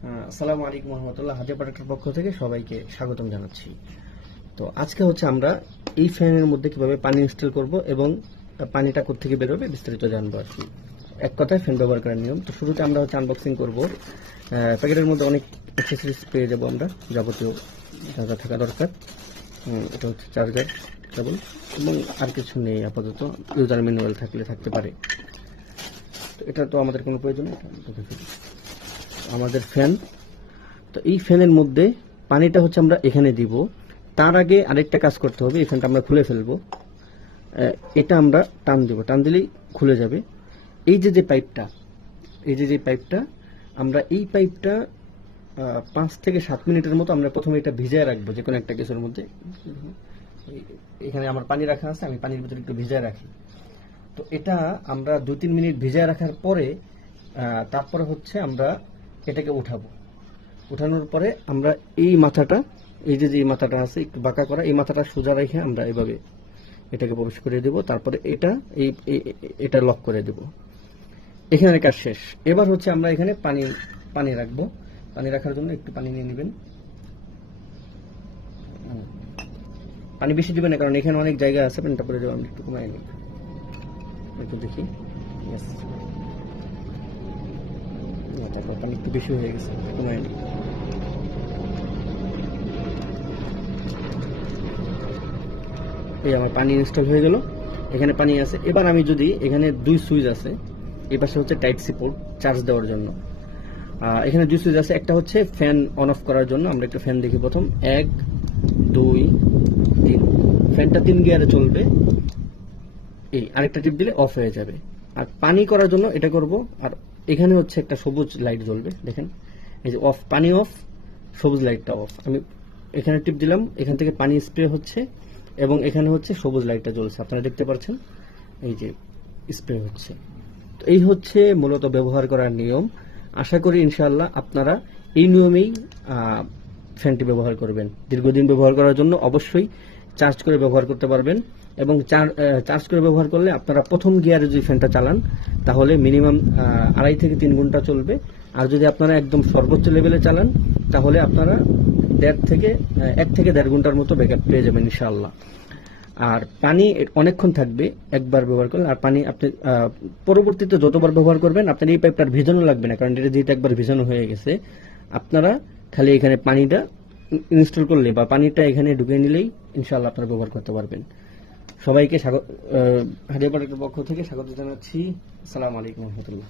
আসসালামু আলাইকুম রহমতুল্লাহ। হাদিয়া প্রোডাক্টের পক্ষ থেকে সবাইকে স্বাগতম জানাচ্ছি। তো আজকে হচ্ছে আমরা এই ফ্যানের মধ্যে কিভাবে পানি ইনস্টল করব এবং পানিটা কোত্থেকে বেরোবে বিস্তারিত জানবো আর কি। এক কথায় ফ্যান ব্যবহার করার নিয়ম। তো শুরুতে আমরা হচ্ছে আনবক্সিং করব। প্যাকেটের মধ্যে অনেক অ্যাক্সেসরিজ পেয়ে যাবো আমরা, যাবতীয় যা যা থাকা দরকার। এটা হচ্ছে চার্জার কেবল এবং আর কিছু নেই আপাতত, ইউজার ম্যানুয়াল থাকলে থাকতে পারে। তো এটা তো আমাদের কোনো প্রয়োজন নেই। আমাদের ফ্যান, তো এই ফ্যানের মধ্যে পানিটা হচ্ছে আমরা এখানে দিব। তার আগে আরেকটা কাজ করতে হবে, এই ফ্যানটা আমরা খুলে ফেলবো। এটা আমরা টান দেব, টান দিলেই খুলে যাবে। এই যে পাইপটা, যে পাইপটা, আমরা এই পাইপটা 5 থেকে 7 মিনিটের মতো আমরা প্রথমে এটা ভিজায় রাখবো যে কোনো একটা কিছুর মধ্যে। এখানে আমার পানি রাখা আছে, আমি পানির ভিতরে একটু ভিজায় রাখি। তো এটা আমরা 2-3 মিনিট ভিজায় রাখার পরে তারপরে হচ্ছে আমরা এটাকে উঠাবো। উঠানোর পরে আমরা এই মাথাটা, এই যে মাথাটা আছে একটু বাঁকা করা, এই মাথাটা সোজা রেখে আমরা এভাবে এটাকে প্রবেশ করে দেব। তারপরে এটা লক করে দেব। এখানে কাজ শেষ। এবার হচ্ছে আমরা এখানে পানি রাখবো। পানি রাখার জন্য একটু পানি নিয়ে নেবেন। পানি বেশি দিবেন না, কারণ এখানে অনেক জায়গা আছে, পানিটা পরে দেবো। আমরা একটু কমাই নিই, একটু দেখি। তারপর পানি একটু বেশি হয়ে গেছে, কমাই নিই। এই আমার পানি ইনস্টল হয়ে গেল, এখানে পানি আছে। এবার আমি যদি এখানে 2 সুইচ আছে, এই পাশে হচ্ছে টাইপ সি পোর্ট চার্জ দেওয়ার জন্য। এখানে 2 সুইচ আছে, একটা হচ্ছে ফ্যান অন অফ করার জন্য। আমরা একটু ফ্যান দেখি প্রথম। 1 2 3, ফ্যানটা 3 গিয়ারে চলবে। এই আরেকটা টিপ দিলে অফ হয়ে যাবে। আর পানি করার জন্য এটা করব। আর এখানে হচ্ছে একটা সবুজ লাইট জ্বলবে, দেখেন এই যে অফ, পানি অফ, সবুজ লাইটটা অফ। আমি এখানে টিপ দিলাম, এখান থেকে পানি স্প্রে হচ্ছে এবং এখানে হচ্ছে সবুজ লাইটটা জ্বলছে, আপনারা দেখতে পাচ্ছেন, এই যে স্প্রে হচ্ছে। তো এই হচ্ছে মূলত ব্যবহার করার নিয়ম। আশা করি ইনশাআল্লাহ আপনারা এই নিয়মেই ফ্যানটি ব্যবহার করবেন। দীর্ঘদিন ব্যবহার করার জন্য অবশ্যই চার্জ করে ব্যবহার করতে পারবেন। এবং চার্জ করে ব্যবহার করলে আপনারা প্রথম গিয়ারে যদি ফ্যানটা চালান তাহলে মিনিমাম 2.5 থেকে 3 ঘন্টা চলবে। আর যদি আপনারা একদম সর্বোচ্চ লেভেলে চালান তাহলে আপনারা 1 থেকে 1.5 ঘন্টার মতো ব্যাকআপ পেয়ে যাবেন ইনশাআল্লাহ। আর পানি অনেকক্ষণ থাকবে একবার ব্যবহার করলে। আর পানি আপনি পরবর্তীতে যতবার ব্যবহার করবেন আপনার এই পাইপটার ভিজানো লাগবে না, কারণ এটা যেহেতু একবার ভিজানো হয়ে গেছে। আপনারা খালি এখানে পানিটা ইনস্টল করলে বা পানিটা এখানে ঢুকে নিলেই ইনশাআল্লাহ আপনারা ব্যবহার করতে পারবেন। সবাইকে হাদিয়া প্রোডাক্টের পক্ষ থেকে স্বাগত জানাচ্ছি। আসসালামু আলাইকুম রহমতুল্লাহ।